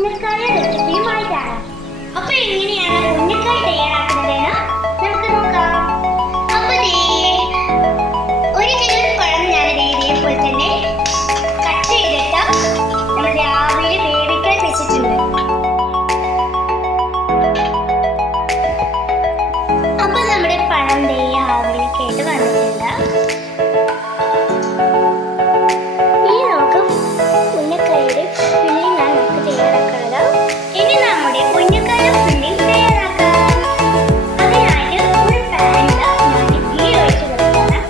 ഉന്നക്കായ റെസിപ്പിയുമായിട്ടാണ്. അപ്പൊ എങ്ങനെയാണ് ഉന്നക്കായ തയ്യാറാക്കുന്നതെന്ന് നമുക്ക് നോക്കാം. അപ്പൊ ഒരു കിലോ പഴം ഞാൻ ഇതേപോലെ തന്നെ കട്ട് ചെയ്തിട്ട് നമ്മുടെ ആവിയിൽ വേവിക്കാൻ വെച്ചിട്ടുണ്ട്. അപ്പൊ നമ്മുടെ പഴം ആവിയിലേക്ക് വന്നിട്ടുണ്ട്. ഇനി നമുക്ക് ഉന്നക്കായയുടെ ഫില്ലിംഗ് ആണ് നമുക്ക് തയ്യാറാക്കുന്നത്. ഇനി നമ്മുടെ ഉന്നക്കായ ഫില്ലിംഗ് തയ്യാറാക്കാം. അതിനായിട്ട് ഒരു പാനിൽ ഞാൻ ഗീ ഒഴിച്ച് കൊടുക്കണം.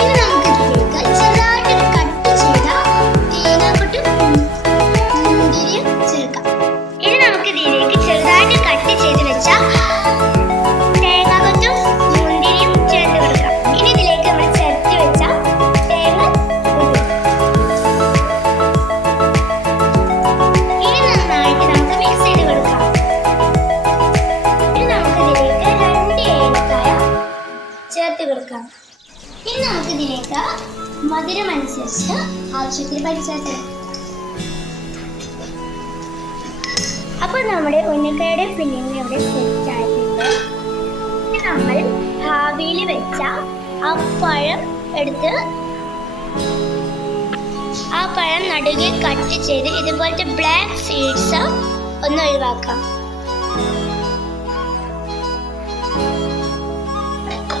ഇനി നമുക്ക് ഇതിലേക്ക് ചെറുതായിട്ട് കട്ട് ചെയ്ത തേങ്ങാക്കൊട്ടും മുന്തിരിയും ചേർക്കാം. ഇനി നമുക്ക് ഇതിലേക്ക് ചെറുതായിട്ട് കട്ട് ചെയ്ത് വെച്ച തേങ്ങാക്കൊട്ടും മുന്തിരിയും ചേർത്ത് കൊടുക്കാം. ഇനി ഇതിലേക്ക് നമ്മൾ ചേർത്ത് വെച്ച തേങ്ങ ഇനി നന്നായിട്ട് നമുക്ക് മിക്സ് ചെയ്ത് കൊടുക്കാം. ഇനി നമുക്ക് ഇതിലേക്ക് 2 ഏലക്കായ ചേർത്ത് കൊടുക്കാം. ഇനി നമുക്ക് ഇതിലേക്ക് മധുരം അനുസരിച്ച് ആവശ്യത്തിന് പഞ്ചസാര. അപ്പോൾ നമ്മുടെ ഉന്നക്കായയുടെ ഫില്ലിംഗ് ഇവിടെ സെറ്റ് ആയിട്ടുണ്ട്. നമ്മൾ ഭാവിയിൽ വെച്ച ആ പഴം എടുത്ത് ആ പഴം നടുകെ കട്ട് ചെയ്ത് ഇതുപോലത്തെ ബ്ലാക്ക് സീഡ്സ് ഒന്ന് ഒഴിവാക്കാം.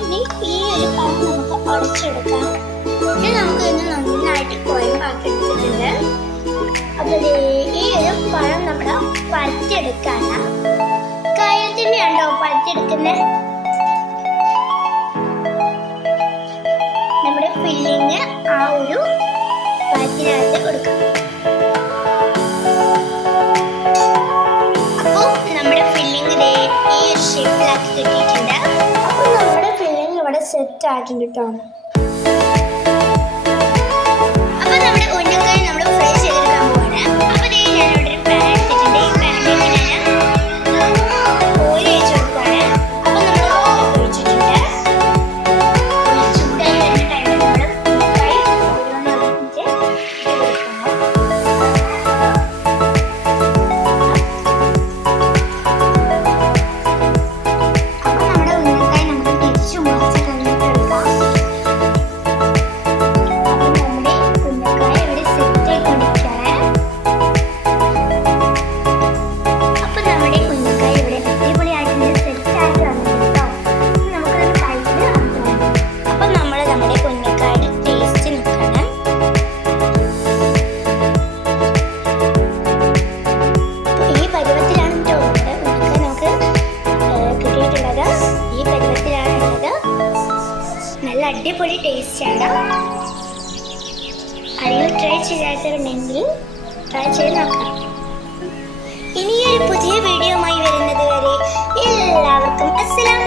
ഇനി ഈ ഒരു പഴം നമുക്ക് ഉടച്ചെടുക്കാം. ഇനി നമുക്ക് ഇന്ന് നന്നായിട്ട് കുഴമ്പാക്കി എടുത്തിട്ടുണ്ട്. അപ്പോൾ ഈ ഒരു പഴം നമ്മൾ പരത്തിയെടുക്കാനാ. കയ്യത്തിന് ഉണ്ടോ പരത്തിയെടുക്കുന്നത്? നമ്മുടെ ഫില്ലിങ് ആ ഒരു പഴത്തിനകത്ത് കൊടുക്കാം. അപ്പോൾ നമ്മുടെ ഫില്ലിങ് ഈ ഷേപ്പിലാക്കി കിട്ടിയിട്ടുണ്ട്. അപ്പോൾ നമ്മുടെ ഫില്ലിങ് ഇവിടെ സെറ്റ് ആയിട്ടുണ്ട് കേട്ടോ. അപ്പോൾ നമ്മുടെ ഉന്നക്കായ നമ്മൾ ഫ്രൈ ചെയ്തെടുക്കാൻ പോവാണ്. അപ്പോൾ ഞാനിവിടെ ഒരു പാൻ എടുത്തിട്ടുണ്ട്. ഈ പാനിലേക്ക് ഞാൻ ഓയിൽ ഒഴിച്ച് കൊടുക്കുകയാണ്. അപ്പോൾ നമ്മൾ ഓയിൽ ഒഴിച്ചിട്ടുണ്ട്. ചൂടായി വരുന്ന ടൈമിൽ നമ്മൾ ഉന്നക്കായ ഓരോന്ന് ഒഴിച്ച് കൊടുക്കണം. അപ്പോൾ നമ്മുടെ ഉന്നക്കായ നമുക്ക് തിരിച്ചു മുറിച്ച് കഴിഞ്ഞിട്ട് എടുക്കാം. നല്ല അടിപൊളി ടേസ്റ്റാണ്. അല്ലെങ്കിൽ ട്രൈ ചെയ്യാത്തവരുണ്ടെങ്കിൽ ട്രൈ ചെയ്ത് നോക്കാം. ഇനിയൊരു പുതിയ വീഡിയോയുമായി വരുന്നത് വരെ എല്ലാവർക്കും അസ്സലാമു